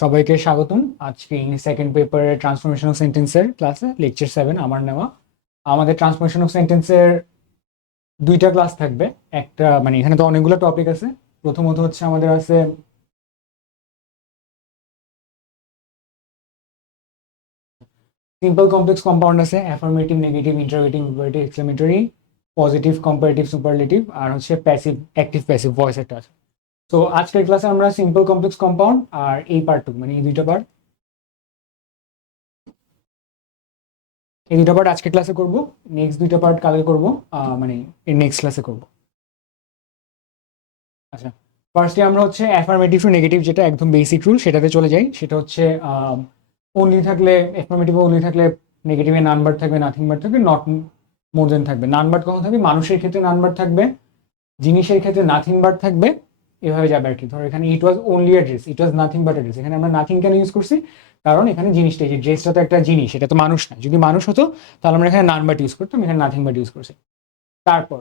সবাইকে স্বাগতম। আজকে সেকেন্ড পেপারের ট্রান্সফরমেশন অফ সেন্টেন্সের ক্লাসে লেকচার 7 আমার নেওয়া। আমাদের ট্রান্সফরমেশন অফ সেন্টেন্সের দুইটা ক্লাস থাকবে। একটা মানে এখানে তো অনেকগুলো টপিক আছে। প্রথমত হচ্ছে আমাদের আছে সিম্পল কমপ্লেক্স কম্পাউন্ড, আছে affirmative, negative, interrogative, imperative, exclamatory, positive, comparative, superlative, আর হচ্ছে প্যাসিভ, অ্যাক্টিভ, প্যাসিভ ভয়েস একটা আছে। তো আজকের ক্লাসে আমরা সিম্পল কমপ্লেক্স কম্পাউন্ড আর এই পার্টটুকু মানে এই দুইটা পার্ট আজকে ক্লাসে করব। নেক্সট দুইটা পার্ট কালকে করব, মানে নেক্সট ক্লাসে করব। আচ্ছা, ফার্স্টে আমরা হচ্ছে অ্যাফার্মেটিভ টু নেগেটিভ, যেটা একদম বেসিক রুল, সেটাতে চলে যাই। সেটা হচ্ছে অনলি থাকলে অ্যাফার্মেটিভ, অনলি থাকলে নেগেটিভে নান বার্ড থাকবে, নাথিং বার্ড থাকবে, নট মোর দেন থাকবে। নান বার্ড কখন থাকবে? মানুষের ক্ষেত্রে নান বার্ড থাকবে, জিনিসের ক্ষেত্রে নাথিং বার্ড থাকবে। এভাবে যাবে আর কি। ধরো এখানে it was only a dress, it was nothing but a dress. এখানে আমরা নাথিং কেন ইউজ করছি? কারণ এখানে জিনিসটা, যে ড্রেসটা তো একটা জিনিস, এটা তো মানুষ না। যদি মানুষ হতো তাহলে আমরা এখানে নান বাট ইউজ করতাম, এখানে নাথিং বাট ইউজ করছি। তারপর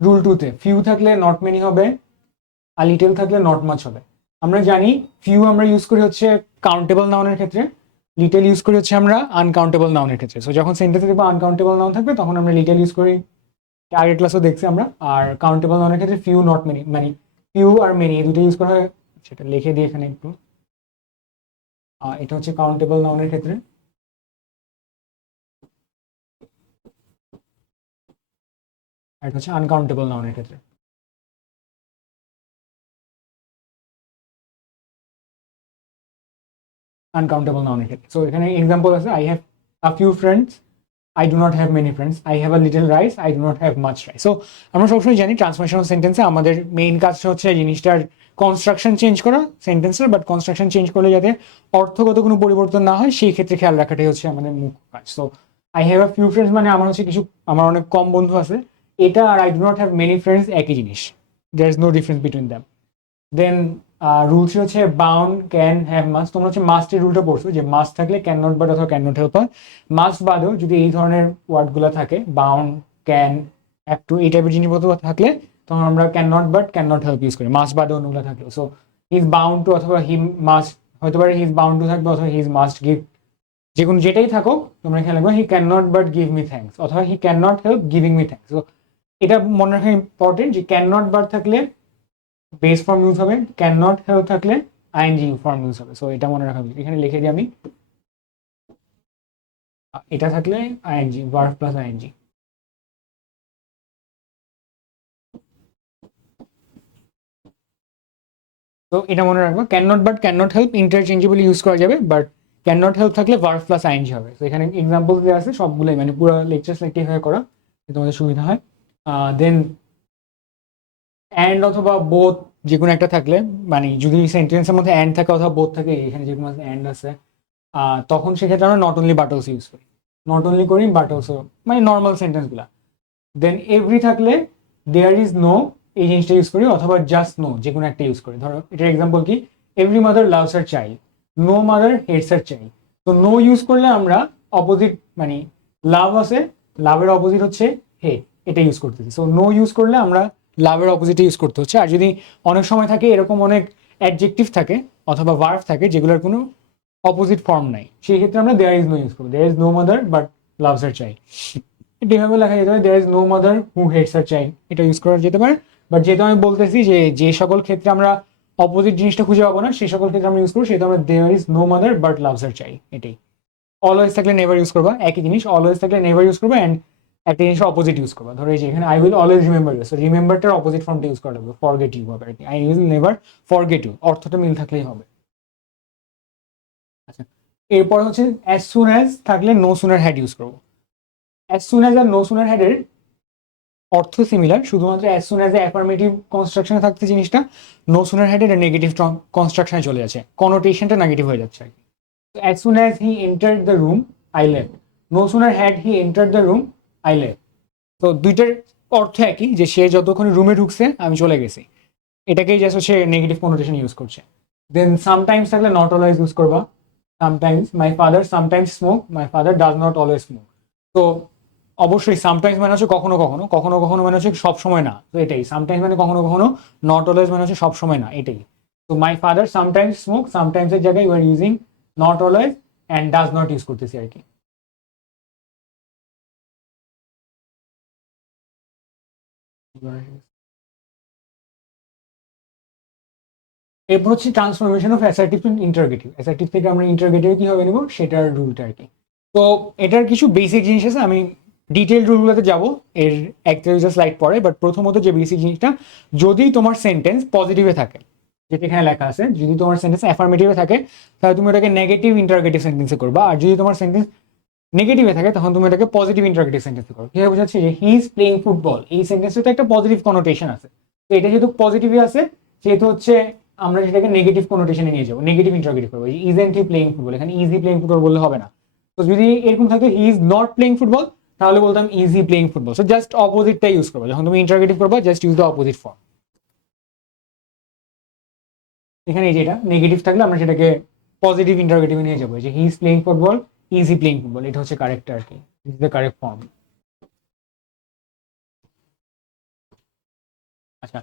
রুল টুতে ফিউ থাকলে নট মেনি হবে, আর লিটেল থাকলে নট মাচ হবে। আমরা জানি ফিউ আমরা ইউজ করি হচ্ছে কাউন্টেবল নাউনের ক্ষেত্রে, লিটেল ইউজ করি হচ্ছে আমরা আনকাউন্টেবল নাউনের ক্ষেত্রে। সো যখন সেন্টেন্সে দেখবো আনকাউন্টেবল নাউন থাকবে তখন আমরা লিটেল ইউজ করি, আগের ক্লাসও দেখছি আমরা। আর কাউন্টেবল নাউনের ক্ষেত্রে ফিউ, নট মেনি, মানে ফিউ আর মেনি এই দুটো ইউজ করা হয়। সেটা লিখে দিই এখানে একটু। এটা হচ্ছে কাউন্টেবল নাউনের ক্ষেত্রে, আর এটা হচ্ছে আনকাউন্টেবল নাউনের ক্ষেত্রে। আনকাউন্টেবল নাউনের ক্ষেত্রে। সো এখানে এক্সাম্পল আছে, I have a few friends, I do not have many friends, I have a little rice, I do not have much rice. So আমরা সবসময় জানি ট্রান্সফরমেশন অফ সেন্টেন্সে আমাদের মেইন কাজটা হচ্ছে জিনিসটার কনস্ট্রাকশন চেঞ্জ করা সেন্টেন্সের, বাট কনস্ট্রাকশন চেঞ্জ করলে যাতে অর্থগত কোনো পরিবর্তন না হয় সেই ক্ষেত্রে খেয়াল রাখাটাই হচ্ছে আমাদের মুখ্য কাজ। So I have a few friends মানে আমার হচ্ছে কিছু, আমার অনেক কম বন্ধু আছে, এটা আর I do not have many friends একই জিনিস, there is no difference between them. Then rules হচ্ছে বাউন্ড, ক্যান, হ্যাভ, মাস্ট। তোমরা হচ্ছে মাস্টের রুলটা পড়ছো, যে মাস্ট থাকলে ক্যান নট বাট অথবা ক্যান নট হেল্প হয়। মাস্ট বাদেও যদি এই ধরনের ওয়ার্ডগুলো থাকে, বাউন্ড, ক্যান, হ্যাভ টু, এই টাইপের জিনিসপত্র থাকলে তখন আমরা can not but can not help use করি, মাস্ট বাদে অন্যগুলো থাকলে। So he is bound to অথবা হি মাস্ট, হতে পারে হি ইজ বাউন্ড টু থাকবে অথবা হি ইজ মাস্ট গিভ, যে কোনো যেটাই থাকুক তোমরা খেয়াল রাখবে he can not but give me thanks অথবা he can not help giving me thanks. তো এটা মনে রাখা ইম্পর্টেন্ট, যে ক্যান নট বাট থাকলে বেস ফর্ম ইউজ হবে, ক্যান নট হেল্প থাকলে আইএনজি ফর্ম ইউজ হবে। সো এটা মনে রাখা উচিত। এখানে লিখে দিই আমি, এটা থাকলে আইএনজি, ভার্ব প্লাস আইএনজি। তো এটা মনে রাখবো, can not but can not help interchangeably use করা যাবে, বাট ক্যান নট হেল্প থাকলে ভার্ব প্লাস আইএনজি হবে। তো এখানে এক্সাম্পল দেওয়া আছে সবগুলোই, মানে পুরো লেকচার সিলেক্ট হয়ে করা, তোমাদের সুবিধা হয়। দেন অ্যান্ড অথবা বোথ যে কোনো একটা থাকলে, মানে যদি সেন্টেন্সের মধ্যে অ্যান্ড থাকে অথবা বোথ থাকে, এখানে যে কোনো অ্যান্ড আছে, তখন সেক্ষেত্রে আমরা not only but also use করি, নট অনলি করি বাট অলসো, মানে নর্মাল সেন্টেন্সগুলা। দেন এভরি থাকলে দেয়ার ইজ নো এই জিনিসটা ইউজ করি, অথবা জাস্ট নো যে কোনো একটা ইউজ করি। ধরো এটার এক্সাম্পল কি, every mother loves her child, no mother hates her child. তো নো ইউজ করলে আমরা অপোজিট, মানে লাভ আছে, লাভের অপোজিট হচ্ছে হেট, এটা ইউজ করতেছি। সো নো ইউজ করলে আমরা লাভের অপোজিটে ইউজ করতে হচ্ছে। আর যদি অনেক সময় থাকে এরকম অনেক অ্যাডজেক্টিভ থাকে অথবা ভার্ব থাকে যেগুলোর কোনো অপোজিট ফর্ম নাই, সেই ক্ষেত্রে আমরা দেয়ার ইজ নো ইউজ করবো, there is no mother but loves her child, এভাবে লেখা যেতে পারে। There is no mother who hates her child, এটা ইউজ করা যেতে পারে। বাট যেহেতু আমি বলতেছি যে যে সকল ক্ষেত্রে আমরা অপোজিট জিনিসটা খুঁজে পাবো না, সেই সকল ক্ষেত্রে আমরা ইউজ করবো, সেহেতু আমরা there is no mother but loves her child, এটাই। অলওয়েজ থাকলে নেভার ইউজ করবা, একই জিনিস। অলওয়েজ থাকলে নেভার ইউজ করবা, অ্যান্ড একটা জিনিসের অপোজিট ইউজ করবা। ধরো এই যে এখানে I will always remember you, so রিমেম্বারটার অপোজিট ফর্মটা ইউজ করা লাগবে, ফরগেট ইউ হবে আর কি। I will never forget you, অর্থটা মিল থাকলেই হবে। আচ্ছা, এরপর হচ্ছে অ্যাজ সুন অ্যাজ থাকলে নো সুনার হ্যাড ইউজ করবো। অ্যাজ সুন অ্যাজ আর নো সুনার হ্যাডের অর্থ সিমিলার, শুধুমাত্র as soon as a affirmative কনস্ট্রাকশনে থাকতে জিনিসটা, নো সুনার হ্যাড এটা নেগেটিভ কনস্ট্রাকশনে চলে যাচ্ছে, কনোটেশনটা নেগেটিভ হয়ে যাচ্ছে আর কি। As soon as he entered the room, I left. No sooner had he entered the room, I left. তো দুইটার অর্থ একই, যে সে যতক্ষণ রুমে ঢুকছে আমি চলে গেছি, এটাকেই জাস্ট হচ্ছে নেগেটিভ কনোটেশন ইউজ করছে। দেন সামটাইমস থাকলে নট অলওয়েজ ইউজ করবা। Sometimes my father sometimes smoke, my father does not always smoke. তো অবশ্যই সামটাইমস মানে হচ্ছে কখনো কখনো, কখনো কখনো মানে হচ্ছে সব সময় না, তো এটাই সামটাইমস মানে কখনো কখনো, নট অলওয়েজ মানে হচ্ছে সব সময় না, এটাই। তো my father sometimes smoke, sometimes এর জায়গায় you are using not always and does not use করতেছি আর কি। এরপর হচ্ছে transformation of assertive to interrogative. Assertive থেকে আমরা ইন্টারোগেটিভ কিভাবে নেব সেটার রুলটা আর কি। তো এটার কিছু বেসিক জিনিস আছে, আমি ডিটেল রুলগুলোতে যাব এর এক থেকে স্লাইড পরে, বাট প্রথমত যে বেসিক জিনিসটা, যদি তোমার সেন্টেন্স পজিটিভে থাকে, যেটা এখানে লেখা আছে, যদি তোমার সেন্টেন্স অ্যাফার্মেটিভে থাকে তাহলে তুমি ওটাকে নেগেটিভ ইন্টারোগেটিভ সেন্টেন্সে করবা, আর যদি তোমার সেন্টেন্স নেগেটিভে থাকে তখন তুমি এটাকে পজিটিভ ইন্টারোগেটিভ সেন্টেন্সে করো। কিভাবে বোঝাচ্ছি, যে হি ইজ প্লেইং ফুটবল, এই সেন্টেন্সে তো একটা পজিটিভ কনোটেশন আছে, তো এটা যেহেতু পজিটিভে আছে সেহেতু হচ্ছে আমরা সেটাকে নেগেটিভ কোনোটেশনে নিয়ে যাবো, নেগেটিভ ইন্টারোগেটিভ করবো। ইজেন্ট হি প্লেইং ফুটবল, এখানে ইজি প্লেইং ফুটবল বললে হবে না। তো যদি এরকম থাকতো he is not playing football, তাহলে বলতাম is he playing football. So just অপোজিটটা ইউজ করবো, যখন তুমি ইন্টারোগেটিভ করবো just use the opposite form. এখানে যেটা নেগেটিভ থাকলে আমরা সেটাকে পজিটিভ ইন্টারোগেটিভে নিয়ে যাবো, যে he is playing football, easy playing football, এটা হচ্ছে কারেক্ট আর কি, ইজ দ্য কারেক্ট ফর্ম। আচ্ছা,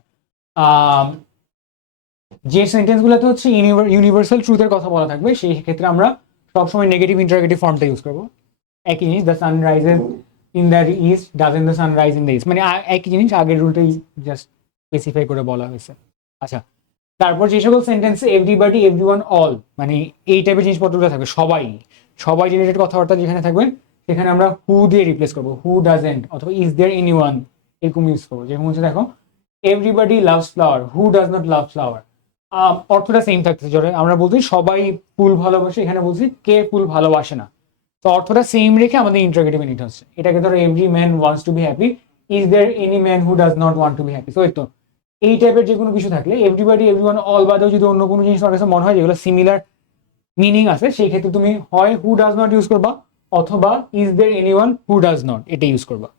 যে সেন্টেন্সগুলোতে হচ্ছে ইউনিভার্সাল ট্রুথের কথা বলা থাকবে সেই ক্ষেত্রে আমরা সবসময় নেগেটিভ ইন্টারোগেটিভ ফর্মটা ইউজ করবো। একই জিনিস, the sun rises in the east, doesn't the sun rise in the east, মানে একই জিনিস, আগের রুলটাই জাস্ট স্পেসিফাই করে বলা হয়েছে। আচ্ছা, তারপর যে সকল সেন্টেন্সে এভরিবডি, এভরিওয়ান, অল, মানে এই টাইপের জিনিসপত্রগুলো থাকবে, সবাই সবাই রিলেটেড কথাবার্তা যেখানে থাকবে সেখানে আমরা হু দিয়ে রিপ্লেস করবো, হু ডাজেন্ট অথবা ইজ দেয়ার এনিওয়ান এরকম ইউজ করবো। যেরকম হচ্ছে দেখো, everybody loves flower, who does not love flower, অর্থটা সেম থাকতেছে। ধরে আমরা বলছি সবাই ফুল ভালোবাসে, এখানে বলছি কে ফুল ভালোবাসে না, তো অর্থটা সেম রেখে আমাদের ইন্টারোগেটিভে নিতে হচ্ছে। এটাকে ধরো every man wants to be happy, is there any man who does not want to be happy. তো এই টাইপের যে কোনো কিছু থাকলে এভরিবডি, এভরিওয়ান, অল বাদেও যদি অন্য কোনো জিনিস তোমার কাছে মনে হয় যেগুলো সিমিলার মিনিং আছে, সেই ক্ষেত্রে তুমি হয় হু ডাজ নট ইউজ করবা অথবা is there anyone who does not এটা ইউজ করবা।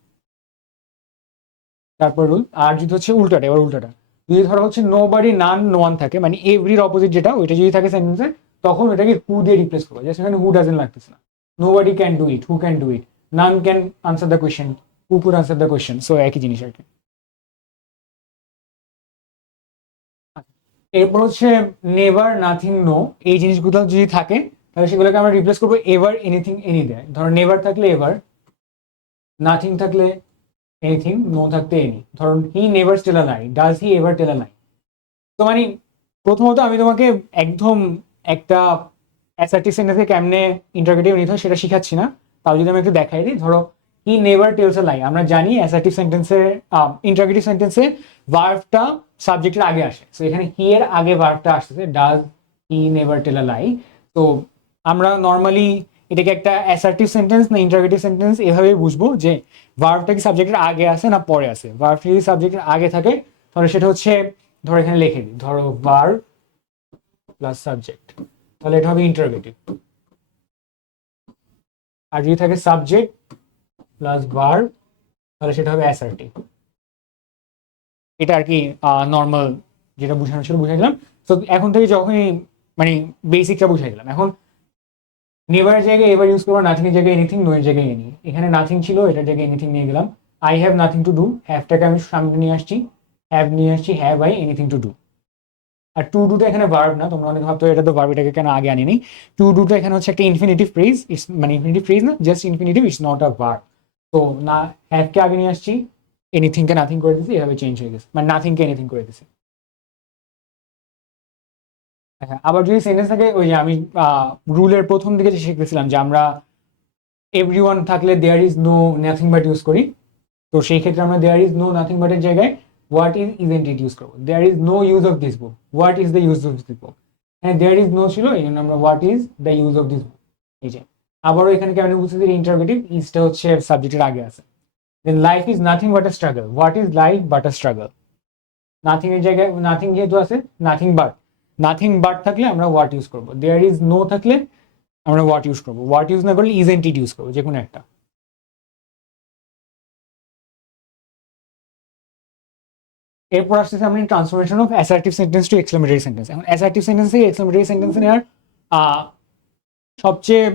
তারপর রুল। আর যদি হচ্ছে উল্টাটা, এবার উল্টাটা, যদি ধরো হচ্ছে নো বাডি, নান, নো ওয়ান থাকে, মানে এভরির অপোজিট যেটা ওইটা যদি থাকে সেন্টেন্সে, তখন ওটাকে হু দিয়ে রিপ্লেস করবো, জাস্ট এখানে হু ডাজেন্ট লাগতেছে না। Nobody can do it, who can do it, none can answer the question, who could answer the question. So একই জিনিস আর কি। এরপর হচ্ছে নেভার, নাথিং, নো, এই জিনিসগুলো যদি থাকে তাহলে সেগুলোকে আমরা রিপ্লেস করবো এভার, এনিথিং, এনি দেয়। ধরো নেভার থাকলে এভার, নাথিং থাকলে এনিথিং, নো থাকতে এনি। ধরুন he never tell a lie, does he ever tell a lie. তো মানে প্রথমত আমি তোমাকে একদম একটা অ্যাসার্টিভ সেন্টেন্সে কেমনে ইন্টারোগেটিভ নিতে হয় সেটা শিখাচ্ছি না, তাও যদি আমি একটু দেখাই দিই। ধরো হি নেভার টেলস আ লাই, আমরা জানি অ্যাসার্টিভ সেন্টেন্সে, ইন্টারোগেটিভ সেন্টেন্সে ভার্বটা সাবজেক্টের আগে আসে, তো এখানে হি এর আগে ভার্বটা আসতেছে, does he never tell a lie. তো আমরা নর্মালি এটাকে একটা অ্যাসার্টিভ সেন্টেন্স না ইন্টারোগেটিভ সেন্টেন্স এভাবেই বুঝবো, যে ভার্বটা কি সাবজেক্টের আগে আসে না পরে আসে। ভার্বটা যদি সাবজেক্টের আগে থাকে তাহলে সেটা হচ্ছে, ধরো এখানে লিখে দিই, ধরো ভার্ব প্লাস সাবজেক্ট, তাহলে এটা হবে ইন্টারোগেটিভ। আর যদি থাকে সাবজেক্ট প্লাস ভার্ব তাহলে সেটা হবে অ্যাসার্টিভ। এটা আর কি নর্মাল যেটা বোঝানো ছিল বুঝাই দিলাম। তো এখন থেকে যখনই মানে বেসিকটা বুঝাই দিলাম, এখন নেভার জায়গায় এবার ইউজ করবো, নাথিং এর জায়গায় এনিথিং, নো এর জায়গায় এনি। এখানে নাথিং ছিল, এটার জায়গায় এনিথিং নিয়ে গেলাম। I have nothing to do, হ্যাভটাকে আমি সামনে নিয়ে আসছি, হ্যাভ নিয়ে আসছি, have I anything to do. আর টু ডুটা এখানে ভার্ব না, তোমরা অনেক ভাবতো এটা তো ভার্ব, এটাকে কেন আগে আনিনি। টু ডুটা এখানে হচ্ছে একটা ইনফিনিটিভ ফ্রেজ, ইটস মানে ইনফিনিটিভ ফ্রেজ না, just infinitive, it's not a verb. তো না, হ্যাভকে আগে নিয়ে আসছি, এনিথিংকে নাথিং করে দিচ্ছি, এভাবে চেঞ্জ হয়ে গেছে, মানে নাথিংকে এনিথিং করে দিচ্ছি। হ্যাঁ, আবার যদি সেন্টেন্স থাকে, ওই যে আমি রুলের প্রথম দিকে যে শিখতেছিলাম যে আমরা এভরিওয়ান থাকলে there is no nothing but use করি, তো সেই ক্ষেত্রে আমরা দেয়ার ইজ নো নাথিং বাটের জায়গায় what is isn't it use করবো। There is no use of this book, what is the use of this book. হ্যাঁ, দেয়ার ইজ নো ছিল, এই জন্য আমরা what is the use of this book. এই যে আবারও এখানে কেমন বুঝতেছি, ইন্টারোগেটিভ, ইজটা হচ্ছে সাবজেক্টের আগে আছে। Then life is nothing but a struggle, what is life but a struggle. Nothing এর জায়গায় নাথিং যেহেতু আছে, নাথিং বাট, নাথিং বাট থাকলে আমরা হোয়াট ইউজ করবো। দেয়ার ইজ নো থাকলে আমরা হোয়াট ইউজ করবো, হোয়াট ইউজ না করলে ইজেন্ট ইট ইউজ করবো, যে কোনো একটা। এরপর আসতেছে আমি transformation of assertive sentence to exclamatory sentence. এখন অ্যাসার্টিভ সেন্টেন্স থেকে এক্সক্লেমেটরি সেন্টেন্স নেওয়ার সবচেয়ে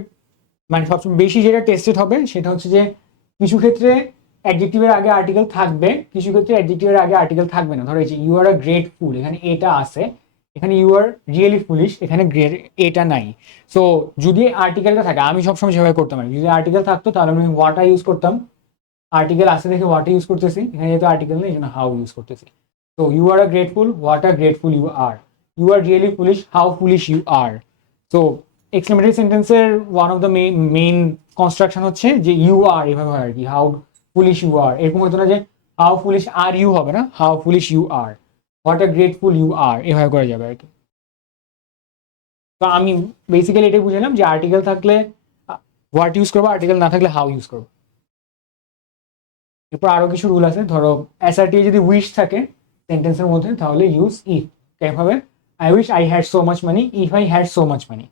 মানে সবচেয়ে বেশি যেটা টেস্টেড হবে সেটা হচ্ছে যে কিছু ক্ষেত্রে অ্যাডজেক্টিভের আগে আর্টিকেল থাকবে, কিছু ক্ষেত্রে অ্যাডজেক্টিভের আগে আর্টিকেল থাকবে না। ধরো এই যে ইউ আর আ গ্রেট ফুল, এখানে এটা আছে, এখানে ইউ আর রিয়েলি ফুলিশ, এখানে এটা নাই। সো যদি আর্টিকেলটা থাকে, আমি সবসময় সেভাবে করতে পারি, যদি আর্টিকেল থাকতো তাহলে আমি হোয়াটটা ইউজ করতাম, আর্টিকেল আছে দেখে হোয়াট ইউজ করতেছি, এখানে যেহেতু আর্টিকেল নেই এই জন্য হাউ ইউজ করতেছি। তো you are a grateful, what are grateful you are, you are really foolish, how foolish you are. তো এক্সক্লেমেটরি সেন্টেন্সের one of the main construction হচ্ছে যে ইউ আর এভাবে হয় আর কি, হাউ ফুলিশ ইউ আর, এরকম হতো না যে হাউ ফুলিশ আর ইউ হবে না, how foolish you are, what a grateful you are, এভাবে করা যাবে আর কি। তো আমি বেসিক্যালি এটাই বুঝলাম যে আর্টিকেল থাকলে হোয়াট ইউজ করবো, আর্টিকেল না থাকলে হাউ ইউজ করবো। এরপর আরো কিছু রুল আছে, ধরো অ্যাসার্টি যদি উইশ থাকে সেন্টেন্সের মধ্যে তাহলে ইউজ ইফ। কেভাবে? I wish I had so much money, if I had so much money,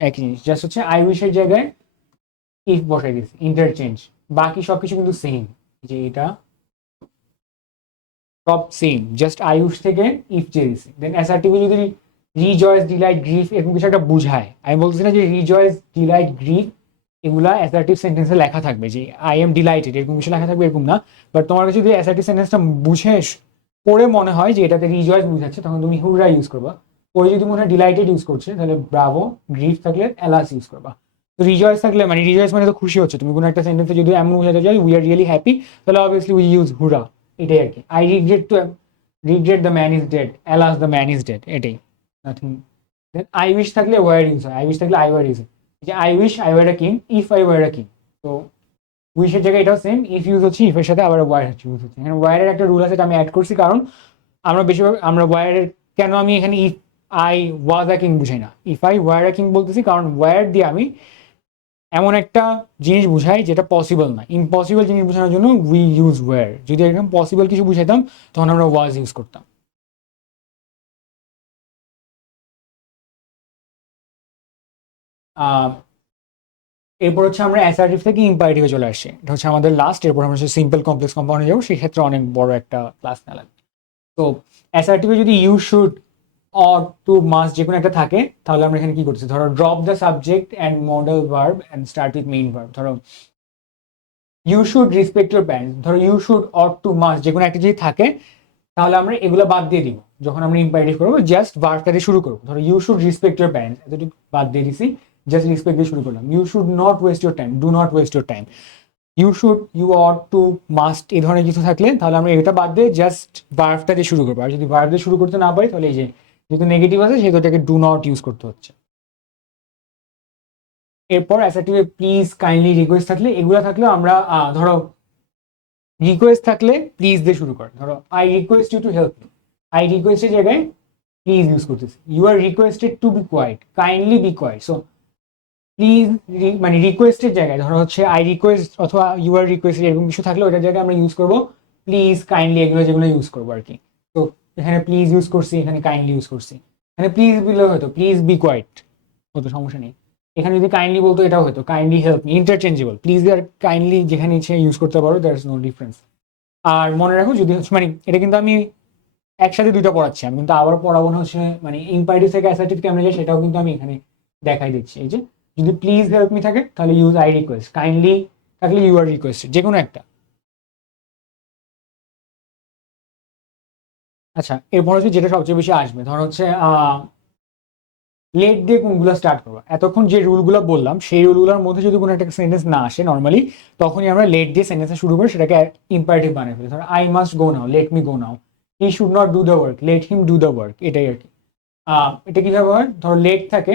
একই জিনিস, জাস্ট হচ্ছে আই উইশের জায়গায় ইফ বসাই দিয়েছি, ইন্টারচেঞ্জ। বাকি সবকিছু কিন্তু সেম, যে এটা সব সেম, জাস্ট আই উইশ থেকে ইফ চেয়ে দিছি। দেন অ্যাসার্টিভ যদি রিজয়েস, ডিলাইট, গ্রিফ এরকম কিছু একটা বুঝায়, আমি বলতেছি না যে রিজয়েস, ডিলাইট, গ্রিফ এগুলা অ্যাসার্টিভ সেন্টেন্সে লেখা থাকবে যে আই এম ডিলাইটেড এরকম কিছু লেখা থাকবে, এরকম না। বাট তোমার কাছে যদি অ্যাসার্টিভ সেন্টেন্সটা বুঝে পড়ে মনে হয় যে এটাতে রিজয়েস বুঝাচ্ছে, তখন তুমি হুররা ইউজ করবা। পরে যদি মনে হয় ডিলাইটেড ইউজ করছে তাহলে ব্রাভো, গ্রিফ থাকলে অ্যালাস ইউজ করবা। তো রিজয়েস থাকলে মানে রিজয়েস মানে তো খুশি হচ্ছে, তুমি কোনো একটা সেন্টেন্সে যদি এমন বোঝাতে চাই উই আর রিয়েলি হ্যাপি, তাহলে অবভিয়াসলি উই ইউজ হুরা, এটাই আর কি। I regret the man is dead, alas the man is dead, এটাই, নাথিং। দেন আই উইশ থাকলে ওয়ার ইউজ হয়, আই উইশ থাকলে আই ওয়ার ইউজ হয়, যে I wish I were a king, if I were a king. তো উইশের জায়গায় এটাও same, if use হচ্ছে, ইফের সাথে আবার ওয়ার ইউজ হচ্ছে। এখানে ওয়ারের একটা রুল আছে, আমি অ্যাড করছি কারণ আমরা বেশিরভাগ আমরা ওয়ারের, কেন আমি এখানে if I was a king বুঝাই না, if I were a king বলতেছি কারণ ওয়ার দিয়ে আমি এমন একটা জিনিস বুঝাই যেটা পসিবল না, ইম্পসিবল জিনিস বোঝানোর জন্য উই ইউজ ওয়ার। যদি একদম পসিবল কিছু বুঝাইতাম তখন আমরা ওয়াজ ইউজ করতাম। এরপর হচ্ছে আমরা অ্যাসার্টিভ থেকে ইম্পারেটিভে চলে আসছি, এটা হচ্ছে আমাদের লাস্ট। এরপর আমরা সিম্পল কমপ্লেক্স কম্পাউন্ডে যাবো, সেক্ষেত্রে অনেক বড় একটা ক্লাস না লাগবে। তো অ্যাসার্টিভে যদি you should ought to must যে কোনো একটা থাকে, তাহলে আমরা এখানে কি করছি, ধরো drop the subject and modal verb and start with main verb. ধরো you should respect your parents, ধরো you should ought to must যে কোনো একটা যদি থাকে, তাহলে আমরা এগুলো বাদ দিয়ে দিব। যখন আমরা ইম্পারেটিভ করবো জাস্ট ভার্বটা দিয়ে শুরু করবো। ধরো you should respect your parents, এতটুকু বাদ দিয়ে দিছি, জাস্ট রেসপেক্ট দিয়ে শুরু করলাম। You should not waste your time, do not waste your time. You should, you ought to, must এই ধরনের কিছু থাকলে তাহলে আমরা এটা বাদ দিয়ে জাস্ট ভার্বটা দিয়ে শুরু করবো। আর যদি ভার্ব দিয়ে শুরু করতে না পারি তাহলে এই যে যেহেতু নেগেটিভ আছে সেহেতু এটাকে ডু নট ইউজ করতে হচ্ছে। এরপর অ্যাসার্টিভে প্লিজ, কাইন্ডলি, রিকোয়েস্ট থাকলে, এগুলো থাকলে আমরা ধরো রিকোয়েস্ট থাকলে প্লিজ দিয়ে শুরু করে, ধরো I request you to help me, I রিকোয়েস্টের জায়গায় প্লিজ ইউজ করতেছি। You are requested to be quiet, kindly be quiet. So please মানে রিকোয়েস্টের জায়গায় ধরো হচ্ছে আই রিকোয়েস্ট অথবা ইউ আর রিকোয়েস্টেড এরকম কিছু থাকলে ওটার জায়গায় আমরা ইউজ করবো প্লিজ, কাইন্ডলি, এগুলো যেগুলো ইউজ করবো আর কি। তো এখানে প্লিজ ইউজ করছি, এখানে কাইন্ডলি ইউজ করছি। এখানে প্লিজ দিলে হয়তো প্লিজ বি কোয়াইট হতো, সমস্যা নেই। এখানে যদি কাইন্ডলি বলতো এটাও হতো kindly help me, interchangeable. Please আর কাইন্ডলি যেখানে ইচ্ছে ইউজ করতে পারো, দ্যার ইজ নো ডিফারেন্স। আর মনে রাখো যদি হচ্ছে মানে এটা কিন্তু আমি একসাথে দুইটা পড়াচ্ছি, আমি কিন্তু আবার পড়াবো না হচ্ছে মানে ইম্পারেটিভ থেকে অ্যাসার্টিভ কেমন যায় সেটাও কিন্তু আমি এখানে দেখাই দিচ্ছি। এই যে যদি প্লিজ হেল্প মি থাকে তাহলে ইউজ আই রিকোয়েস্ট, কাইন্ডলি থাকলে ইউ আর রিকোয়েস্ট, যে কোনো একটা। আচ্ছা, এরপর হচ্ছে যেটা সবচেয়ে বেশি আসবে, ধর হচ্ছে লেট দিয়ে কোনগুলো স্টার্ট করবো। এতক্ষণ যে রুলগুলো বললাম সেই রুলগুলোর মধ্যে যদি কোনো একটা সেন্টেন্স না আসে নর্মালি, তখনই আমরা লেট দিয়ে সেন্টেন্সটা শুরু করে সেটাকে ইম্পারেটিভ বানিয়ে ফেলি। ধরো I must go now, let me go now. He should not do the work, let him do the work, এটাই আর কি। এটা কিভাবে হয়, ধরো লেট থাকে,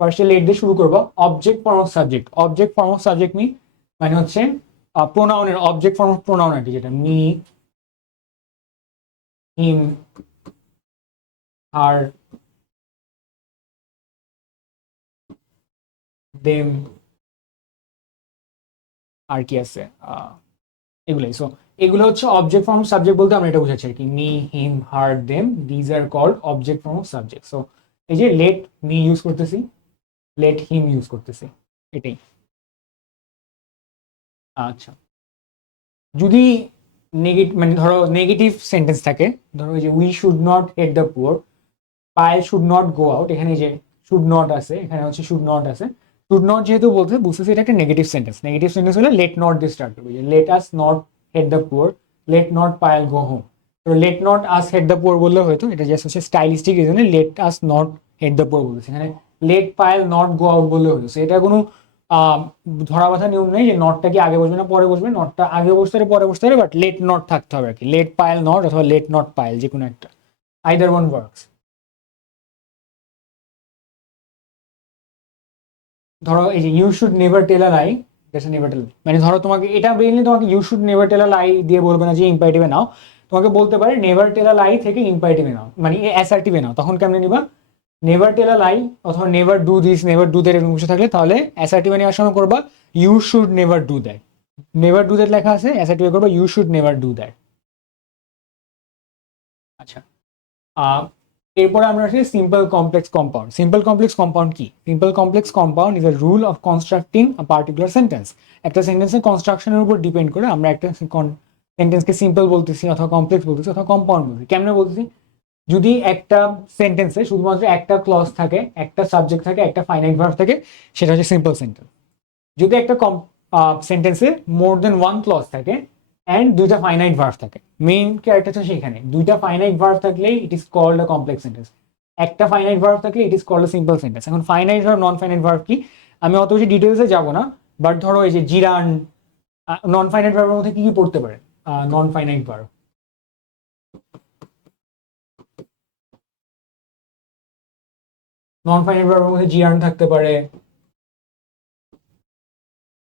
ফার্স্টে লেট দিয়ে শুরু করবো, object form of subject, object form of subject me মানে হচ্ছে প্রোনাউনের অবজেক্ট ফর্ম অফ প্রোনাউন আর কি, যেটা মি, হিম, হার, দেম, আর কি আছে এগুলাই। সো এগুলো হচ্ছে অবজেক্ট ফর্ম অফ সাবজেক্ট বলতে আমরা এটা বুঝাচ্ছি আর কি, me, him, her, them, these are called object form of subject. So এই যে লেট মি ইউজ করতেছি, লেট হিম ইউজ করতেছি, এটাই। আচ্ছা, যদি নেগেটিভ মানে ধরো নেগেটিভ সেন্টেন্স থাকে, ধরো যে we should not hate the poor, Payel should not go out, এখানে যে শুড নট আছে, এখানে হচ্ছে শুড নট আছে। শুড নট যেহেতু বলতে বুঝতেছি এটা একটা নেগেটিভ সেন্টেন্স, নেগেটিভ সেন্টেন্স হলে লেট নট দিয়ে স্টার্ট করবে, যে let us not hate the poor, let not Payel go home. তো let not us hate the poor বললে হয়তো, এটা জাস্ট হচ্ছে স্টাইলিস্টিক রিজনে let us not heed the poor বলতেছে, এখানে let Payel not go out বললে হতো। এটা কোনো ধরা বাঁধা নিয়ম নেই যে নটটা কি আগে বসবে না পরে বসবে, নটটা আগে বসতে পারে পরে বসতে পারে, বাট লেট নট থাকতে হবে আর কি, লেট পায়েল নট অথবা লেট নট পায়েল যে কোনো একটা, আইদার ওয়ান ওয়ার্কস। ধরো এই যে you should never tell a lie, never tell, মানে ধরো তোমাকে এটা ব্রেইনলি তোমাকে you should never tell a lie দিয়ে বলবে না যে ইম্পারেটিভে নাও, তোমাকে বলতে পারে নেভার টেল আ লাই থেকে ইম্পারেটিভে নাও, মানে অ্যাসার্টিভে নাও, তখন কেমনে নিবা, নেভার টেল আ লাই অথবা never do this never do that এরকম কিছু থাকলে তাহলে অ্যাসার্টিভে নেওয়ার সময় করবা you should never do that, never do that লেখা আছে, অ্যাসার্টিভে করবা you should never do that. আচ্ছা, এরপরে আমরা আসি simple complex compound. Simple complex compound কি? Simple complex compound is a rule of constructing a particular sentence. একটা সেন্টেন্সের কনস্ট্রাকশনের উপর ডিপেন্ড করে আমরা একটা সেন্টেন্সকে সিম্পল বলতেছি অথবা কমপ্লেক্স বলতেছি অথবা কম্পাউন্ড বলতেছি। কেমনে বলতেছি? যদি একটা সেন্টেন্সে শুধুমাত্র একটা ক্লজ থাকে, একটা সাবজেক্ট থাকে, একটা ফাইনাইট ভার্ব থাকে, সেটা হচ্ছে সিম্পল সেন্টেন্স। যদি একটা সেন্টেন্সে মোর দেন ওয়ান ক্লজ থাকে অ্যান্ড দুইটা ফাইনাইট ভার্ব থাকে, মেইন ক্যারেক্টার হচ্ছে সেখানে দুইটা ফাইনাইট ভার্ব থাকলে it is called a complex sentence, একটা ফাইনাইট ভার্ব থাকলে it is called a simple sentence. এখন finite verb non finite verb কি আমি অত বেশি ডিটেলসে যাব না, বাট ধরো এই যে জিরান, নন ফাইনাইট ভার্বের মধ্যে কি কি পড়তে পারে? নন ফাইনাইট ভার্ব, নন ফাইনাইট ভার্বের মধ্যে জিরান থাকতে পারে,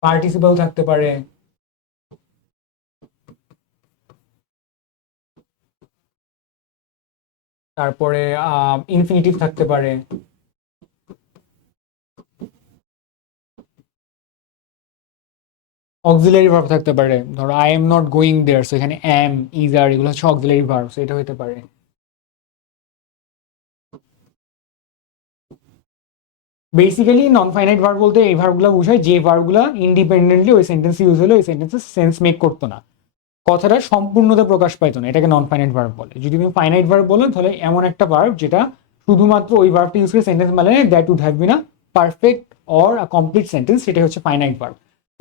পার্টিসিপল থাকতে পারে, তারপরে ইনফিনিটিভ থাকতে পারে, অক্সিলারি ভার্ব থাকতে পারে, ধরো I am not going there, so এখানে এম ইজ আর এগুলো হচ্ছে অক্সিলারি ভার্ব, সো এটা হতে পারে। বেসিক্যালি নন ফাইনাইট ভার্ব বলতে এই ভার্বগুলো বোঝায় যে ভার্বগুলো ইন্ডিপেন্ডেন্টলি ওই সেন্টেন্স ইউজ হলে ওই সেন্টেন্সের সেন্স মেক করতো না, কথাটা সম্পূর্ণতা প্রকাশ পাইতো না, এটাকে নন ফাইনাইট ভার্ব বলে। যদি তুমি ফাইনাইট ভার্ব বলো তাহলে এমন একটা ভার্ব যেটা শুধুমাত্র ওই ভার্বটা ইউজ করে সেন্টেন্স মানে that would have been a perfect or a complete sentence, সেটা হচ্ছে ফাইনাইট ভার্ব।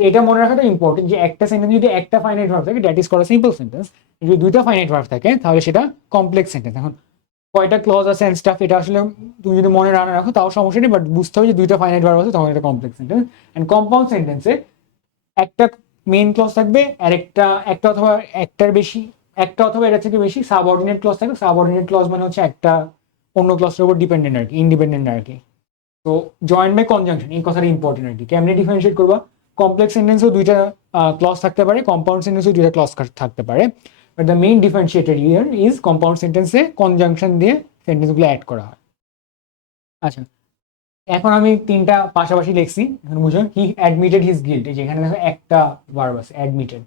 এটা মনে রাখাটা ইম্পর্টেন্ট যে একটা সেন্টেন্স যদি একটা ফাইনাইট ভার্ব থাকে that is called a simple sentence, যদি দুইটা ফাইনাইট ভার্ব থাকে তাহলে সেটা কমপ্লেক্স সেন্টেন্স। এখন কয়টা ক্লজ আছে এন্ড স্টাফ এটা আসলে তুমি যদি মনে না রাখো তাও সমস্যা নেই, বাট বুঝতে হবে যে দুইটা ফাইনাইট ভার্ব আছে তখন এটা কমপ্লেক্স সেন্টেন্স। এন্ড কম্পাউন্ড সেন্টেন্সে একটা মেইন ক্লজ থাকবে আর একটা একটা অথবা একটার বেশি, একটা অথবা এটা থেকে বেশি সাবঅর্ডিনেট ক্লজ থাকবে। সাবঅর্ডিনেট ক্লজ মানে হচ্ছে একটা অন্য ক্লজের উপর ডিপেন্ডেন্ট আর কি, ইন্ডিপেন্ডেন্ট আর কি। তো জয়েন্ট বাই কনজাংশন এই কথাটা ইম্পর্টেন্ট আর কি। কেমনে ডিফারেন্সিয়েট করবা? কমপ্লেক্স সেন্টেন্সেও দুইটা ক্লজ থাকতে পারে, কম্পাউন্ড সেন্টেন্সেও দুইটা ক্লজ থাকতে পারে, but the main differentiator here is compound সেন্টেন্সে কনজাংশন দিয়ে সেন্টেন্সগুলো অ্যাড করা হয়। আচ্ছা, এখন আমি তিনটা পাশাপাশি লিখছি, এখন বুঝুন হি অ্যাডমিটেড হিজ গিল্ট, এই যে এখানে দেখো একটা ভার্ব আছে admitted,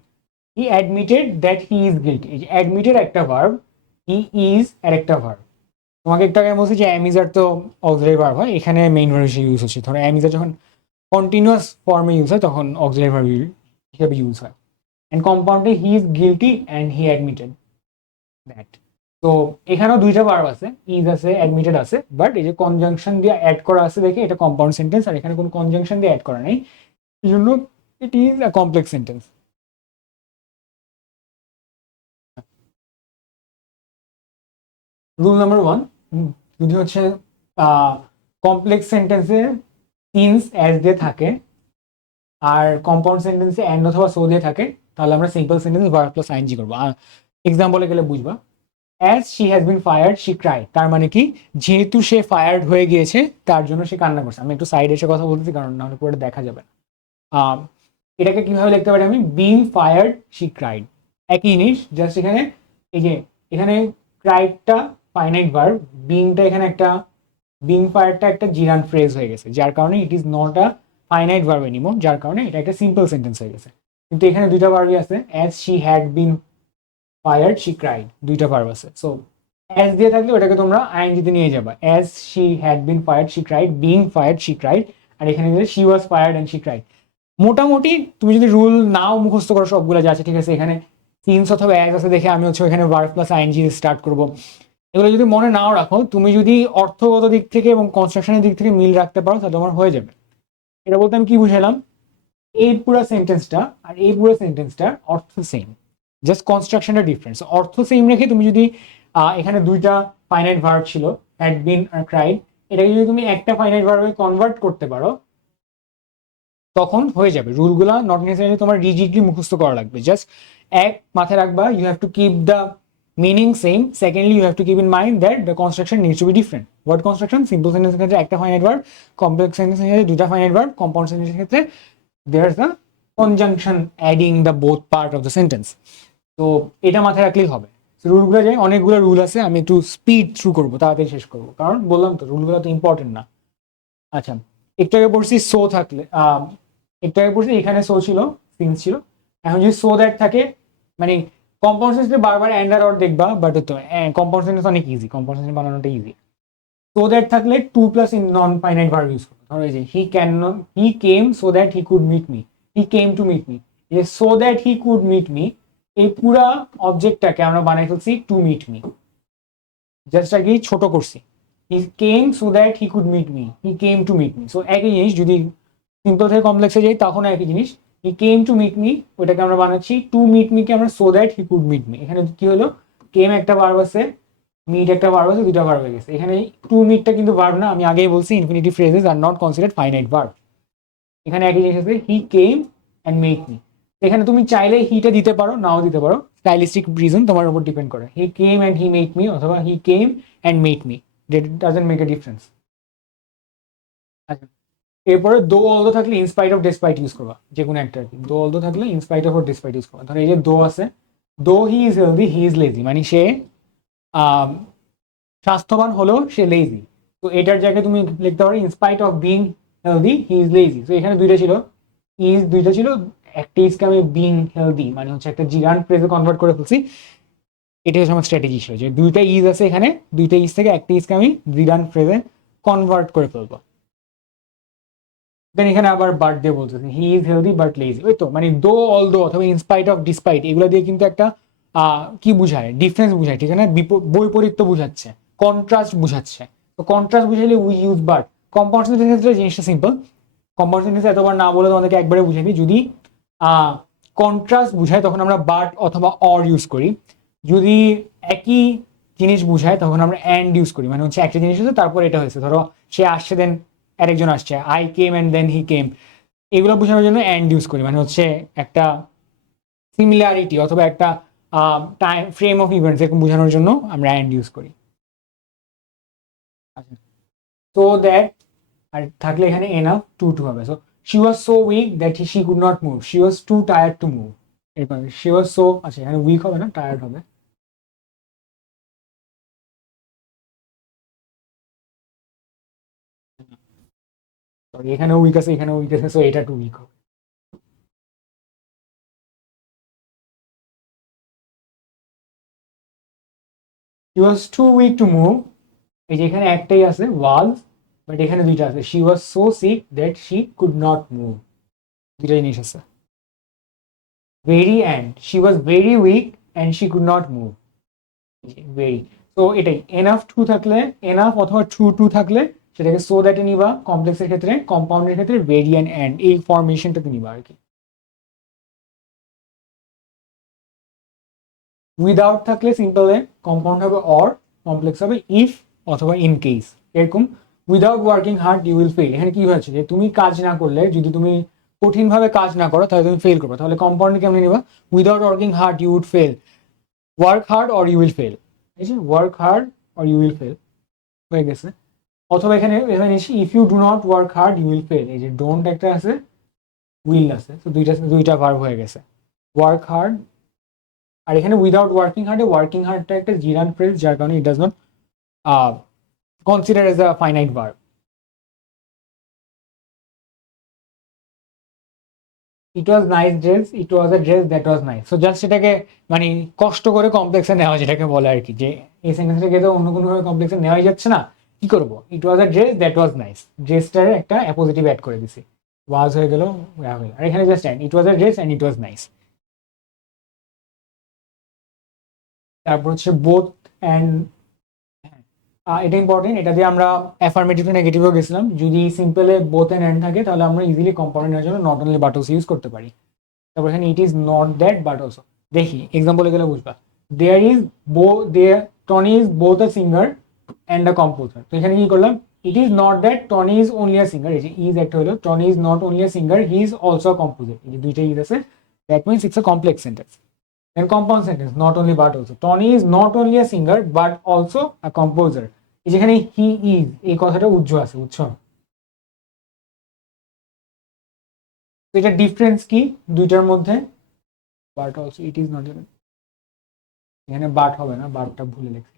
he admitted that he is guilty, এই যে অ্যাডমিটেড একটা ভার্ব, হি ইজ আর একটা ভার্ব। তোমাকে একটা আগে বলছি যে অ্যামিজার তো অক্সিলারি ভার্ব হয়, এখানে মেইন ভার্ব হিসেবে ইউজ হচ্ছে। ধরো অ্যামিজার যখন কন্টিনিউয়াস ফর্মে ইউজ হয় তখন অক্সিলারি ভার্ব হিসেবে ইউজ হয়। অ্যান্ড কম্পাউন্ডে he is guilty and he admitted that. তো এখানেও দুইটা ভার্ব আছে, ইজ আছে অ্যাডমিটেড আছে, বাট এই যে কনজাংশন দিয়ে অ্যাড করা আছে দেখে এটা কম্পাউন্ড সেন্টেন্স, আর এখানে কোনো কনজাংশন দিয়ে অ্যাড করা নেই, এই জন্য it is a complex sentence. Rule number one, যদি হচ্ছে কমপ্লেক্স সেন্টেন্সে সিন্স অ্যাজ দিয়ে থাকে আর কম্পাউন্ড সেন্টেন্সে অ্যান্ড অথবা সো দিয়ে থাকে, তাহলে আমরা simple sentence verb plus ING করবো। এক্সাম্পলে গেলে বুঝবা, as she has been fired she cry, তার মানে কি যেহেতু সে ফায়ার্ড হয়ে গিয়েছে তার জন্য সে কান্না করছে। আমি একটু সাইড এসে কথা বলতেছি কারণ নাহলে পুরোটা দেখা যাবে না। এটাকে কিভাবে লিখতে পারি আমি? বিং ফায়ার্ড শি ক্রাইড, একই জিনিস, জাস্ট এখানে এই যে এখানে ক্রাইডটা ফাইনাইট ভার্ব, বিংটা এখানে একটা, বিং ফায়ারটা একটা জিরান ফ্রেজ হয়ে গেছে, যার কারণে ইট is not a finite verb anymore, যার কারণে এটা একটা সিম্পল সেন্টেন্স হয়ে গেছে। কিন্তু এখানে দুইটা ভার্বই আছে, as she had been fired she cried, দুইটা ভার্ব আছে। সো অ্যাজ দিয়ে থাকলে ওটাকে তোমরা আইএনজি তে নিয়ে যাবা, as she had been fired she cried, being fired she cried, আর এখানে she was fired and she cried. মোটামুটি তুমি যদি রুল নাও মুখস্থ করো সবগুলো যা আছে, ঠিক আছে, এখানে সিন্স অথবা অ্যাজ আছে দেখে আমি হচ্ছে এখানে ভার্ব প্লাস আইএনজি স্টার্ট করব। এগুলো যদি মনে নাও রাখো, তুমি যদি অর্থগত দিক থেকে এবং কনস্ট্রাকশনের দিক থেকে মিল রাখতে পারো তাহলে তোমার হয়ে যাবে। এটা বলতে আমি কি বুঝালাম? এই পুরো সেন্টেন্সটা আর এই পুরো সেন্টেন্সটার অর্থ সেম, জাস্ট কনস্ট্রাকশনটা ডিফারেন্স। অর্থ সেম রেখে তুমি যদি এখানে দুইটা ফাইনাইট ভার্ব ছিল, হ্যাড বিন আর ক্রাইড, এটাকে যদি তুমি একটা ফাইনাইট ভার্বে কনভার্ট করতে পারো তখন হয়ে যাবে। রুলগুলা নট নেসেসারি তোমার রিজিডলি মুখস্থ করা লাগবে, জাস্ট এক মাথায় রাখবা you have to keep the meaning same. Secondly you have to keep in mind that the construction needs to be different. Word construction simple সেন্টেন্সের ক্ষেত্রে একটা ফাইনাইট ভার্ব, কমপ্লেক্স সেন্টেন্সের ক্ষেত্রে দুটা ফাইনাইট ভার্ব, কম্পাউন্ড সেন্টেন্সের ক্ষেত্রে there's a conjunction adding the both part of the sentence. তো এটা মাথায় রাখলেই হবে। রুলগুলো যাই, অনেকগুলো রুল আছে, আমি একটু স্পিড থ্রু করবো, তাড়াতাড়ি শেষ করবো, কারণ বললাম তো রুলগুলো তো ইম্পর্টেন্ট না। আচ্ছা, একটু আগে পড়ছি সো থাকলে, একটু আগে পড়ছি এখানে সো ছিল, সিন্স ছিল। এখন যদি সো দ্যাট থাকে, মানে কম্পাউন্ড সেন্টেন্সে বারবার অ্যান্ড আর অর দেখবা, বাট তো কম্পাউন্ড সেন্টেন্স অনেক ইজি, কম্পাউন্ড সেন্টেন্স বানানোটা ইজি। সো দ্যাট থাকলে to plus in non finite verb use করবো। ধরো এই যে he came so that he could meet me, he came to meet me. এই so that he could meet me, এই পুরা অবজেক্টটাকে আমরা বানাই ফেলছি টু মিট মি, জাস্ট আগে ছোট করছি। He came so that he could meet me, he came to meet me. So একই জিনিস, যদি সিম্পল থেকে কমপ্লেক্সে যাই তখন একই জিনিস। He came to meet me, ওইটাকে আমরা বানাচ্ছি টু মিট মি কে আমরা so that he could meet me. এখানে কি হলো, কেম একটা ভার্ব আছে, মিট একটা ভার্ব আছে, দুইটা ভার্ব হয়ে গেছে। এখানে টু মিটটা কিন্তু ভার্ব না, আমি আগেই বলছি infinitive phrases are not considered finite verb. এখানে একই জিনিস আছে, হি কেম অ্যান্ড মেড মি। এখানে তুমি চাইলে হিটা দিতে পারো, নাও দিতে পারো, স্টাইলিস্টিক রিজন তোমার উপর ডিপেন্ড করে। He came and he made me অথবা he came and made me, that doesn't make a difference. আচ্ছা, এরপরে দো অলদো থাকলে ইনস্পাইট অফ ডেসপাইট ইউজ করবা, যে কোনো একটা আর কি। দো অলদো থাকলে ইনস্পাইট অফ ডেসপাইট ইউজ করবা। ধরো এই যে দো আছে, দো he is healthy he is lazy, মানে সে স্বাস্থ্যবান হলেও সে লেজি। তো এটার জায়গায় তুমি লিখতে পারো in spite of being healthy he is lazy. তো এখানে দুইটা ছিল, ইজ দুইটা ছিল, একটা ইজকে আমি বিং হেলদি মানে হচ্ছে একটা জিরান ফ্রেজে কনভার্ট করে ফেলছি। এটাই হচ্ছে আমার স্ট্র্যাটেজি ছিল, যে দুইটা ইজ আছে এখানে, দুইটা ইজ থেকে একটা ইজকে আমি জিরান ফ্রেজে কনভার্ট করে ফেলবো। দেন এখানে আবার বাট দিয়ে বলতেছি he is healthy but lazy. ওই তো মানে দো অল দো অথবা ইনস্পাইট অফ ডিসপাইট, এগুলো দিয়ে কিন্তু একটা কি বুঝায়, ডিফারেন্স বুঝায়, ঠিক আছে, বৈপরীত্য বুঝাচ্ছে, কন্ট্রাস্ট বুঝাচ্ছে। তো কন্ট্রাস্ট বুঝাইলে উই ইউজ বাট। কম্পাউন্ড সেন্টেন্সের ক্ষেত্রে জিনিসটা সিম্পল, কম্পাউন্ড সেন্টেন্স এতবার না বলে তোমাদেরকে একবারে বুঝাই দিই। যদি কন্ট্রাস্ট বুঝায় তখন আমরা বাট অথবা অর ইউজ করি। যদি একই জিনিস বুঝায় তখন আমরা অ্যান্ড ইউজ করি, মানে হচ্ছে একটা জিনিস হচ্ছে তারপর এটা হয়েছে, ধরো সে আসছে দেন আরেকজন আসছে, আই কেম অ্যান্ড দেন হি কেম, এগুলো বোঝানোর জন্য অ্যান্ড ইউজ করি, মানে হচ্ছে একটা সিমিলারিটি অথবা একটা টাইম ফ্রেম অফ ইভেন্টস এরকম বোঝানোর জন্য আমরা অ্যান্ড ইউজ করি। আচ্ছা, সো দ্যাট আর থাকলে এখানে এনাফ টু টু হবে। So she was so weak that she could not move, she was two tired to move. এরপর শি ওয়াজ সো, আচ্ছা এখানে উইক হবে না, টায়ার্ড হবে। সরি, এখানে উইক আছে, এখানে উইক আছে, সো এটা টু উইক হবে। She was too weak to move, এই যে এখানে একটাই আছে ওয়াজ, বাট এখানে দুইটা আছে, she was so sick that she could not move, দুইটা জিনিস আছে। Very and she was very weak and she could not move, very. তো এটাই এনাফ টু থাকলে, এনাফ অথবা টু টু থাকলে সেটাকে সো দ্যাটে নিবা, কমপ্লেক্সের ক্ষেত্রে, কম্পাউন্ডের ক্ষেত্রে ভেরি অ্যান্ড এই ফরমেশনটাতে নিবা আর কি। উইদাউট থাকলে সিম্পলে কম্পাউন্ড হবে অর, কমপ্লেক্স হবে ইফ অথবা ইন কেস এরকম। Without working hard you will fail, এখানে কি হয়েছে যে তুমি কাজ না করলে, যদি তুমি কঠিনভাবে কাজ না করো তাহলে তুমি ফেল করবে। তাহলে কম্পাউন্ডে কেমন নিবা, without working hard you would fail, work hard or you will fail, এই যে work hard or you will fail হয়ে গেছে। অথবা এখানে এখানে if you do not work hard you will fail, এই যে ডোন্ট একটা আছে, উইল আছে, তো দুইটা দুইটা ভার্ব হয়ে গেছে, ওয়ার্ক হার্ড। আর এখানে উইদাউট ওয়ার্কিং হার্ডে ওয়ার্কিং হার্ডটা একটা জিরান ফ্রেজ, যার কারণে it does not consider as a finite verb. It was nice dress, it was a dress that was nice. So just সেটাকে মানে কষ্ট করে কমপ্লেক্সে নেওয়া, যেটাকে বলে আর কি, যে এই সেন্টেন্সটাকে তো অন্য কোনোভাবে কমপ্লেক্সে নেওয়াই যাচ্ছে না, কি করবো, ইট was a dress that was nice, ড্রেসটার একটা অ্যাপোজিটিভ অ্যাড করে দিছি, ওয়াজ হয়ে গেল, আর এখানে just and, it was a dress and it was nice. তারপর হচ্ছে বোথ অ্যান্ড, এটা ইম্পর্টেন্ট, এটা দিয়ে আমরা অ্যাফার্মেটিভ নেগেটিভও গেছিলাম। যদি সিম্পলে বোথ অ্যান্ড এন্ড থাকে তাহলে আমরা ইজিলি কম্পাউন্ড নেওয়ার জন্য not only but also use করতে পারি। তারপর এখানে it is not that but also, দেখি এক্সাম্পলে গেলে বুঝবা। There is there Tony is both a singer and a composer. তো এখানে কি করলাম, it is not that Tony is only a singer, এই যে ইজ একটা হলো, Tony is not only a singer, he is also a composer, এই যে দুইটা ইজ আছে, that means it's a complex sentence. And compound sentence, not only but also. Tony is not only a singer but also a composer. এই যেখানে he is, এই কথাটা উজ্জ আছে, বুঝছো? তো এটা ডিফারেন্স কি দুইটার মধ্যে? But also, it is not, এখানে বাট হবে না, বাটটা ভুলে লিখছি,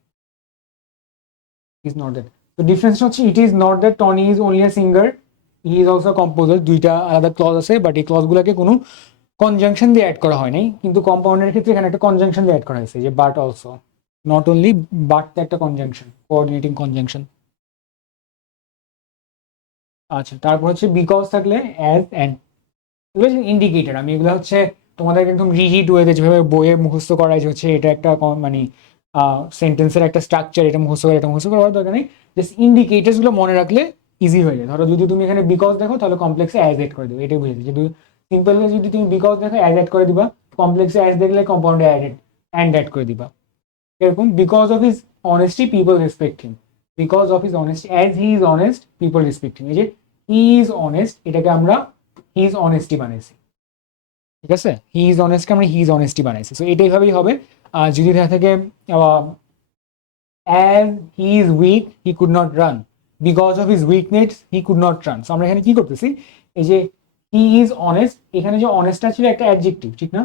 ইজ নট দ্যাট। তো ডিফারেন্স হচ্ছে ইট is not that Tony is only a singer, he is also composer, দুইটা আলাদা ক্লজ আছে, বাট এই ক্লজগুলোকে কোনো কনজাংশন দিয়ে অ্যাড করা হয় নাই, কিন্তু কম্পাউন্ডের ক্ষেত্রে এখানে একটা কনজাংশন দিয়ে অ্যাড করা হয়েছে, যে বাট অলসো, নট অনলি, বাটটা একটা কনজাংশন, কোঅর্ডিনেটিং কনজাংশন। আচ্ছা, তারপর হচ্ছে বিকজ থাকলে অ্যাজ অ্যান্ড, এগুলো ইন্ডিকেটর। আমি এগুলো হচ্ছে তোমাদের একদম রিজিড ওয়েতে যেভাবে বইয়ে মুখস্থ করাই, যে হচ্ছে এটা একটা মানে সেন্টেন্সের একটা স্ট্রাকচার, এটা মুখস্থ করে, এটা মুখস্থ করার দরকার নেই, জাস্ট ইন্ডিকেটার্সগুলো মনে রাখলে ইজি হয়ে যায়। ধরো যদি তুমি এখানে বিকজ দেখো তাহলে কমপ্লেক্সে অ্যাজ এড করে দেবে, এটাই বুঝেছি। যদি সিম্পল যদি তুমি বিকজ দেখো অ্যাজ এড করে দিবা, কমপ্লেক্সে অ্যাজ দেখলে কম্পাউন্ডে অ্যান্ড অ্যাড করে দিবা। এরকম because of his honesty people respect him, because of his honesty, as he is honest people respect হিম, এই যে হি ইজ অনেস্ট, এটাকে আমরা হিজ অনেস্টি বানাইছি, ঠিক আছে? হি ইজ অনেস্টকে আমরা হিজ অনেস্টি বানাইছি। সো এটা এইভাবেই হবে। আর যদি দেখা থাকে as he is weak he could not run, because of his weakness he could not run. So আমরা এখানে কি করতেছি, এই যে হি ইজ অনেস্ট, এখানে যে অনেস্টটা ছিল একটা অ্যাডজেক্টিভ, ঠিক না?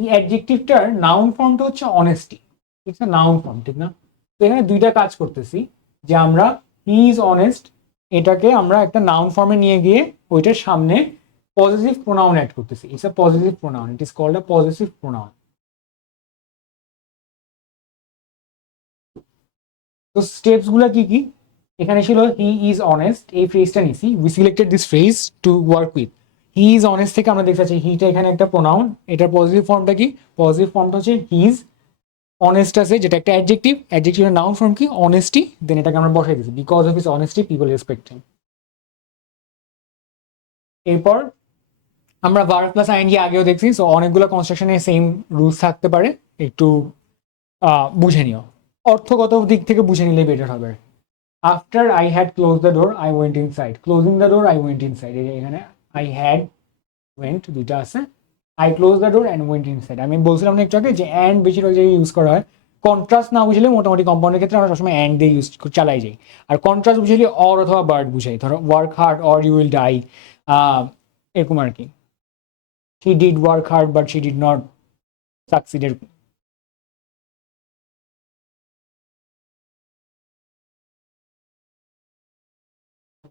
এই অ্যাডজেক্টিভটার নাউন ফর্মটা হচ্ছে অনেস্টি, ঠিক আছে? নাউন ফর্ম, ঠিক না? তো এখানে দুইটা কাজ করতেছি, যে আমরা হি ইজ অনেস্ট এটাকে আমরা একটা নাউন ফর্মে নিয়ে গিয়ে ওইটার সামনে পজিটিভ প্রোনাউন অ্যাড করতেছি। It's a positive pronoun, it is called a positive pronoun. তো স্টেপস গুলো কি কি? এখানে ছিল হি ইজ অনেস্ট, এই ফ্রেজটা নিছি, we selected this phrase to work with. He is honest থেকে আমরা দেখতে পাচ্ছি হিটা এখানে একটা প্রোনাউন, এটার পজিটিভ ফর্মটা কি? পজিটিভ ফর্মটা হচ্ছে হিজ, অনেস্ট আছে যেটা একটা অ্যাডজেক্টিভ, অ্যাডজেক্টিভের নাউন ফর্ম কি? অনেস্টি, দেন এটাকে আমরা বসাই দিচ্ছি, because of his honesty people respect হিম। এরপর আমরা ভার্ব প্লাস আইএনজি আগেও দেখছি, সো অনেকগুলো কনস্ট্রাকশনে সেম রুলস থাকতে পারে, একটু বুঝে নিও, অর্থগত দিক থেকে বুঝে নিলে বেটার হবে। After I had close the door I went inside, closing the door I went inside, এই যে এখানে আই হ্যাড ওয়েন্ট দুইটা আছে, I close the door and went inside. আমি বলছিলাম না একটু আগে যে অ্যান্ড বেশিরভাগ জায়গায় ইউজ করা হয়, কন্ট্রাস্ট না বুঝলে মোটামুটি কম্পাউন্ডের ক্ষেত্রে আমরা সবসময় অ্যান্ড দিয়ে ইউজ চালাই যাই, আর কন্ট্রাস্ট বুঝলে অর অথবা বার্ড বুঝাই, ধরো work hard or you will die, এরকম আর কি। she did work hard but she did not succeed, এরকম।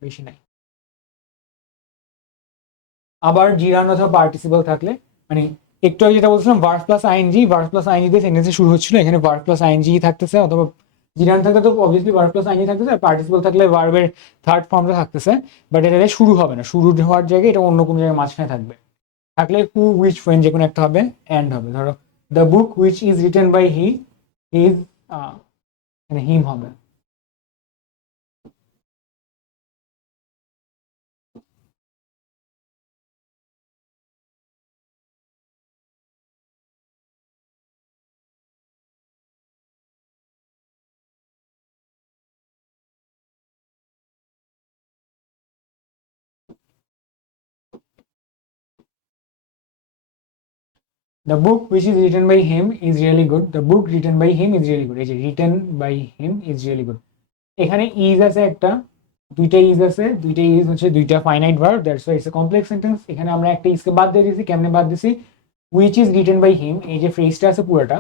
বেশি নাই। আবার জিরান অথবা পার্টিসিপল থাকলে, মানে একটু আগে যেটা বলছিলাম verb plus ING, verb plus ING দিয়ে সেন্টেন্সে শুরু হচ্ছিল, এখানে ভার্ব প্লাস আইএনজি থাকতেছে, অথবা জিরান থাকলে তো অবভিয়াসলি ভার্ব প্লাস আইএনজি থাকতেছে, আর পার্টিসিপল থাকলে ভার্বের থার্ড ফর্মটা থাকতেছে, বাট এটা শুরু হবে না, শুরু হওয়ার জায়গায় এটা অন্য কোনো জায়গায় মাঝখানে থাকবে। থাকলে হু উইচ ওয়েন যে কোনো একটা হবে, এন্ড হবে। ধরো the book which is written by he is, মানে হিম হবে। The book which is written by him is really good. The book written by him is really good. এই যে written by him is really good, এখানে is আছে একটা, দুইটা is আছে, দুইটা is হচ্ছে দুইটা finite verb, that's why it's a complex sentence. এখানে আমরা একটা is কে বাদ দিয়ে দিয়েছি, কেমনে বাদ দিছি? which is written by him, এই যে ফ্রেজটা আছে পুরোটা,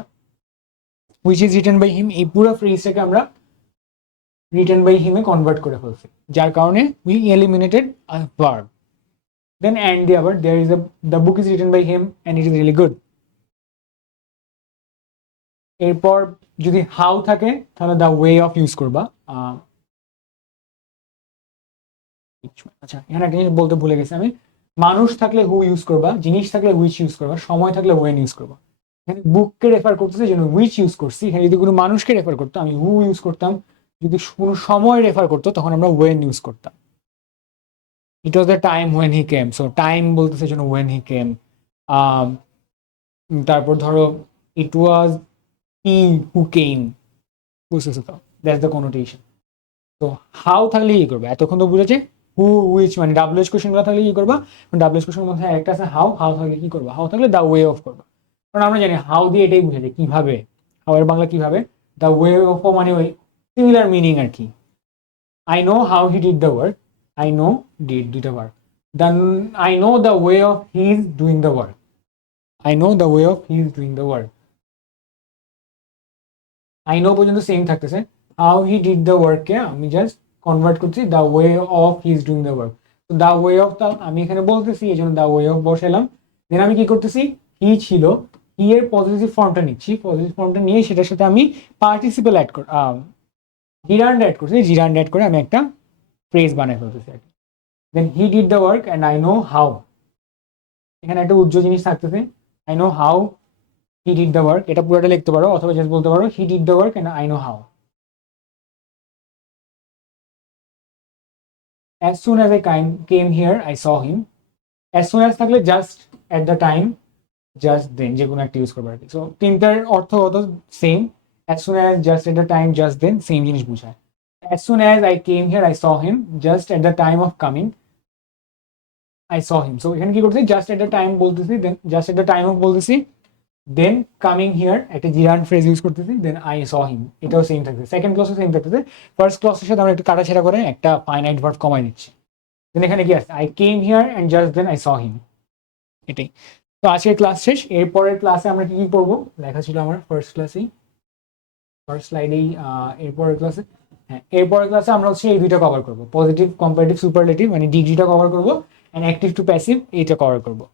which is written by him, এই পুরো ফ্রেজটাকে আমরা written by him A convert করে ফেলছি, যার কারণে we eliminated a verb. Then and the আবার there is a, the book is written by him and it is really good. এরপর যদি হাউ থাকে তাহলে দ্য ওয়ে অফ ইউজ করবা। আচ্ছা, এখানে একটা জিনিস বলতে ভুলে গেছি আমি, মানুষ থাকলে হু ইউজ করবা, জিনিস থাকলে হুইচ ইউজ করবা, সময় থাকলে ওয়েন ইউজ করবা। এখানে বুককে রেফার করতেছে জন্য হুইচ ইউজ করছি, এখানে যদি কোনো মানুষকে রেফার করতো আমি হু ইউজ করতাম, যদি কোনো সময় রেফার করতো তখন আমরা ওয়েন ইউজ করতাম। It was the time when he came, so time বলতেছে জন্য ওয়েন হি কেম। তারপর ধরো ইট ওয়াজ হি হু কেম, বুঝতেছো তো, দ্যাটস দ্য কোনোটেশন। তো হাউ থাকলে কি করবে, এতক্ষণ তো বুঝেছে হু উইচ মানে ডাব্লিউএইচ কোশ্চেনগুলো থাকলে কি করবা, ডাব্লিউএইচ কোশ্চেনের মধ্যে একটা আছে হাউ, হাউ থাকলে কি করবা, হাউ থাকলে দ্য ওয়ে অফ করবা। কারণ আমরা জানি হাউ দিয়ে এটাই বুঝে যায় কিভাবে, হাউ এর বাংলা কিভাবে, দ্য ওয়ে অফ মানে ওই সিমিলার মিনিং আর কি। I know how he did the work, I know did দুইটা work, then I know the way of he is doing the work, I know the way of he is doing the work. I know পর্যন্ত same থাকতেছে, how he did the ওয়ার্ককে আমি just convert করছি the way of he is doing the work. তো the way of আমি এখানে বলতেছি, এই জন্য দ্য ওয়ে অফ বসালাম। দেন আমি কি করতেছি, হি ছিল, হি এর পজিটিভ ফর্মটা নিচ্ছি, পজিটিভ ফর্মটা নিয়ে সেটার সাথে আমি পার্টিসিপেল অ্যাড কর জিরান্ড অ্যাড করছি, জিরান্ড অ্যাড করে আমি একটা ফ্রেজ বানাই ফেলতেছি আর কি। Then he did the work and I know how, এখানে একটা উজ্জ্বল জিনিস থাকতেছে, I know how he did the work, এটা পুরোটা লিখতে পারো অথবা জাস্ট বলতে পারো he did the work and I know how. As soon as I came here, I saw him. As soon as থাকলে just at the time, just then, যে কোনো একটা ইউজ করবে আর কি। সো তিনটার অর্থ কত same, as soon as, just at the time, just then, same জিনিস বোঝায়। As soon as I came here, I saw him. Just at the time of coming, I saw him. So এখানে কি করতেছি, just at the time বলতেছি, then just at the time of বলতেছি, দেন coming here একটা gerund phrase use করতেছি, দেন I saw হিম, এটাও same থাকছে, second ক্লসও same থাকতেছে। ফার্স্ট ক্লসের সাথে আমরা একটু কাটাছেড়া করে একটা ফাইনাইট ভার্ব কমাই নিচ্ছি। দেন এখানে কি আছে, I came here and just then I saw him, এটাই। তো আজকের ক্লাস শেষ, এরপরের ক্লাসে আমরা কি কি পড়বো, লেখা ছিল আমার ফার্স্ট ক্লাসেই, ফার্স্ট স্লাইডেই, এরপরের ক্লাসে, হ্যাঁ এরপরের ক্লাসে আমরা হচ্ছে এই দুইটা কভার করবো, পজিটিভ কম্পারেটিভ সুপারলেটিভ মানে ডিগ্রিটা কভার করবো, অ্যান্ড অ্যাক্টিভ টু প্যাসিভ এইটা কভার করবো।